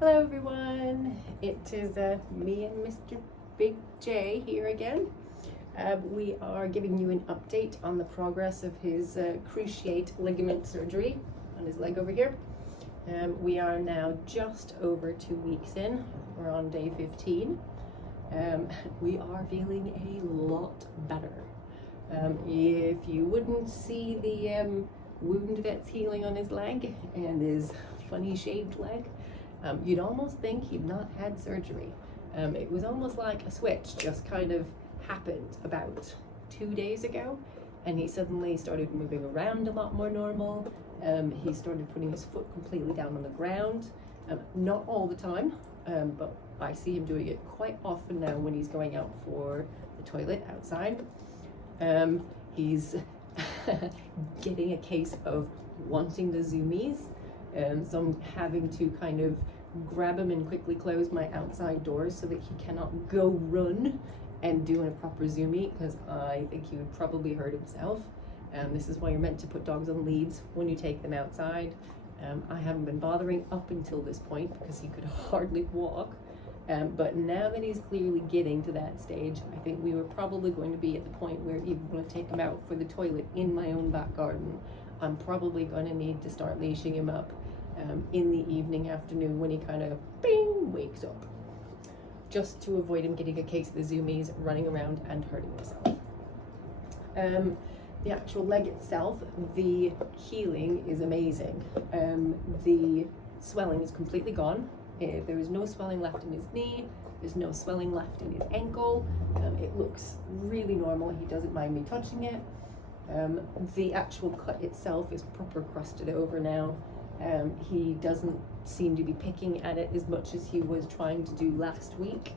Hello everyone, it is me and Mr. Big J here again. We are giving you an update on the progress of his cruciate ligament surgery on his leg over here. We are now just over 2 weeks in. We're on day 15. We are feeling a lot better. If you wouldn't see the wound that's healing on his leg and his funny shaped leg, you'd almost think he'd not had surgery. It was almost like a switch just kind of happened about 2 days ago, and he suddenly started moving around a lot more normal. He started putting his foot completely down on the ground, not all the time, but I see him doing it quite often now when he's going out for the toilet outside. He's getting a case of wanting the zoomies. So I'm having to kind of grab him and quickly close my outside doors so that he cannot go run and do a proper zoomie, because I think he would probably hurt himself. This is why you're meant to put dogs on leads when you take them outside. I haven't been bothering up until this point because he could hardly walk. But now that he's clearly getting to that stage, I think we were probably going to be at the point where even when I take him out for the toilet in my own back garden, I'm probably going to need to start leashing him up in the evening, afternoon, when he kind of bing wakes up, just to avoid him getting a case of the zoomies, running around and hurting himself. The actual leg itself, the healing is amazing. The swelling is completely gone. There is no swelling left in his knee. There's no swelling left in his ankle. It looks really normal. He doesn't mind me touching it. The actual cut itself is proper crusted over now. He doesn't seem to be picking at it as much as he was trying to do last week.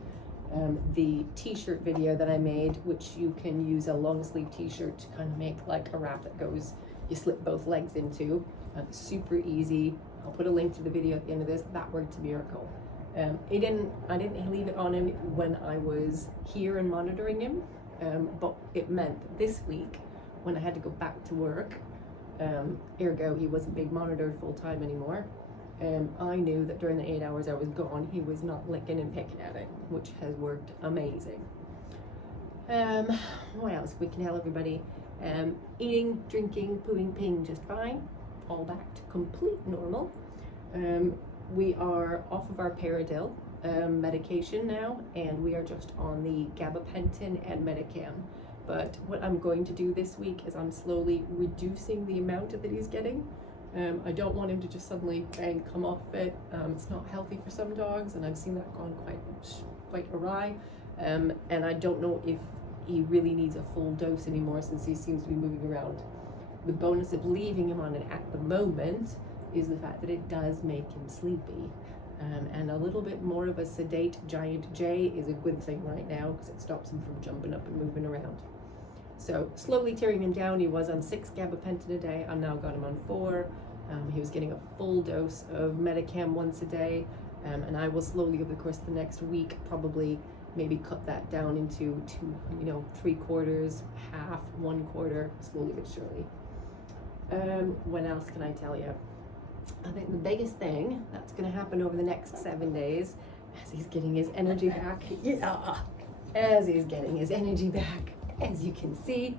The t-shirt video that I made, which you can use a long sleeve t-shirt to kind of make like a wrap that goes, you slip both legs into, super easy. I'll put a link to the video at the end of this. That worked a miracle. I didn't leave it on him when I was here and monitoring him, but it meant that this week when I had to go back to work, ergo he wasn't being monitored full time anymore, I knew that during the 8 hours I was gone, he was not licking and picking at it, which has worked amazing. What else we can tell everybody? Eating, drinking, pooing, peeing just fine. All back to complete normal. We are off of our Paradil medication now, and we are just on the gabapentin and Medicam. But what I'm going to do this week is I'm slowly reducing the amount that he's getting. I don't want him to just suddenly bang come off it. It's not healthy for some dogs, and I've seen that gone quite awry. And I don't know if he really needs a full dose anymore, since he seems to be moving around. The bonus of leaving him on it at the moment is the fact that it does make him sleepy. And a little bit more of a sedate giant J is a good thing right now, because it stops him from jumping up and moving around. So slowly tearing him down. He was on 6 gabapentin a day. I've now got him on 4. He was getting a full dose of Medicam once a day. And I will slowly, over the course of the next week, probably maybe cut that down into 3/4, half, 1/4, slowly but surely. What else can I tell you? I think the biggest thing that's going to happen over the next 7 days, as he's getting his energy back, as he's getting his energy back, as you can see,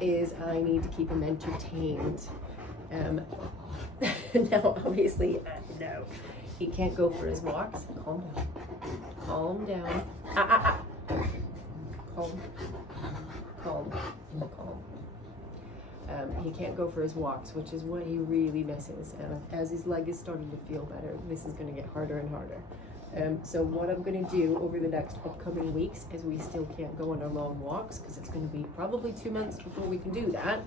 is I need to keep him entertained. Now, obviously, no, he can't go for his walks. Calm down. Calm down. Calm. He can't go for his walks, which is what he really misses. As his leg is starting to feel better, this is going to get harder and harder. So what I'm going to do over the next upcoming weeks is, we still can't go on our long walks because it's going to be probably 2 months before we can do that.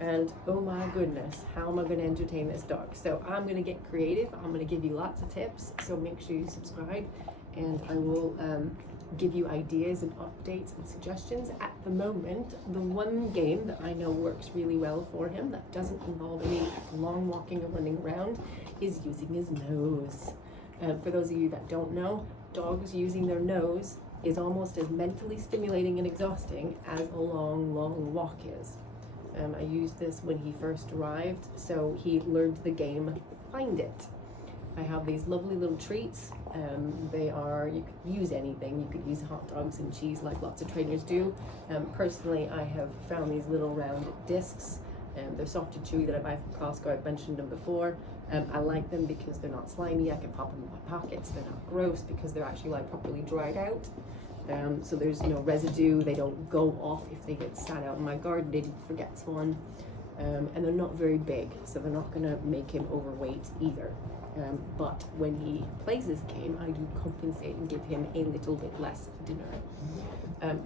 And oh my goodness, how am I going to entertain this dog? So I'm going to get creative. I'm going to give you lots of tips. So make sure you subscribe, and I will give you ideas and updates and suggestions. At the moment, the one game that I know works really well for him, that doesn't involve any long walking or running around, is using his nose. For those of you that don't know, dogs using their nose is almost as mentally stimulating and exhausting as a long walk is. I used this when he first arrived, so he learned the game Find It. I have these lovely little treats. They are, you could use anything. You could use hot dogs and cheese like lots of trainers do. Personally, I have found these little round discs. They're soft and chewy that I buy from Costco. I've mentioned them before. I like them because they're not slimy. I can pop them in my pockets. They're not gross because they're actually like properly dried out. So there's no residue. They don't go off if they get sat out in my garden. They didn't forget one. And they're not very big, so they're not gonna make him overweight either. But when he plays this game, I do compensate and give him a little bit less dinner.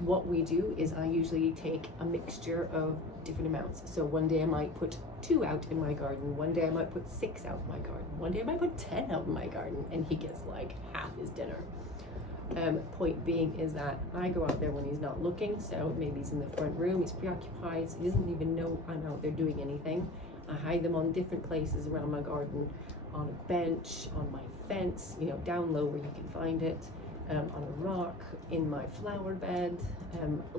What we do is I usually take a mixture of different amounts. So one day I might put 2 out in my garden, one day I might put 6 out in my garden, one day I might put 10 out in my garden, and he gets like half his dinner. Point being is that I go out there when he's not looking, so maybe he's in the front room, he's preoccupied, so he doesn't even know I'm out there doing anything. I hide them on different places around my garden, on a bench, on my fence, you know, down low where you can find it, on a rock, in my flower bed,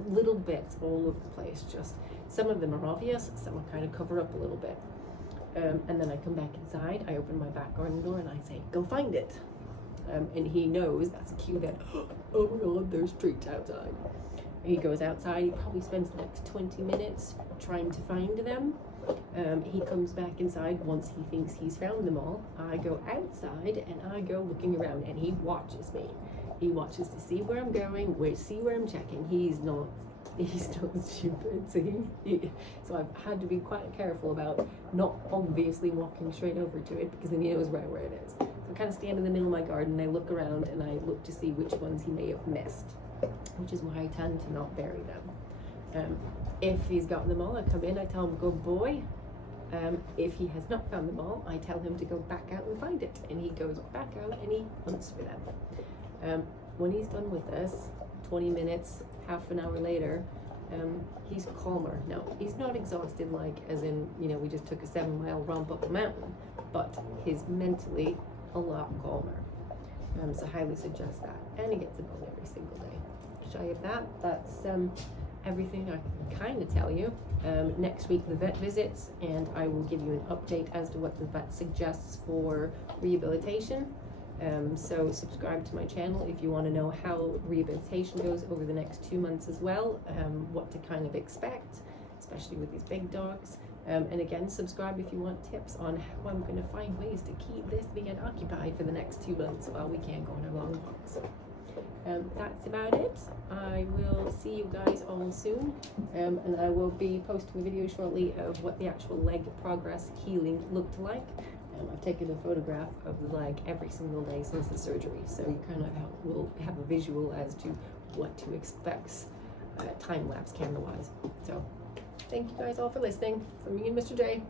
little bits all over the place. Just some of them are obvious, some are kind of covered up a little bit. And then I come back inside, I open my back garden door and I say, go find it. And he knows that's a cue that, oh my God, there's treats outside. He goes outside, he probably spends the next 20 minutes trying to find them. He comes back inside once he thinks he's found them all. I go outside and I go looking around and he watches me. He watches to see where I'm going, see where I'm checking. He's not stupid. So I've had to be quite careful about not obviously walking straight over to it because then he knows right where it is. So I kind of stand in the middle of my garden, I look around and I look to see which ones he may have missed, which is why I tend to not bury them. If he's gotten them all, I come in, I tell him, good boy. If he has not found them all, I tell him to go back out and find it. And he goes back out and he hunts for them. When he's done with this, 20 minutes, half an hour later, he's calmer. Now, he's not exhausted like as in, you know, we just took a 7-mile romp up a mountain, but he's mentally a lot calmer. So I highly suggest that. And he gets a bone every single day. Shy of that, that's everything I can kind of tell you. Next week the vet visits and I will give you an update as to what the vet suggests for rehabilitation. So subscribe to my channel if you want to know how rehabilitation goes over the next 2 months as well, what to kind of expect, especially with these big dogs. And again, subscribe if you want tips on how I'm going to find ways to keep this being occupied for the next 2 months while we can't go on our long walks. That's about it. I will see you guys all soon, and I will be posting a video shortly of what the actual leg progress healing looked like. I've taken a photograph of the leg every single day since the surgery, so you kind of will have a visual as to what to expect time-lapse camera-wise. So thank you guys all for listening. From me and Mr. J.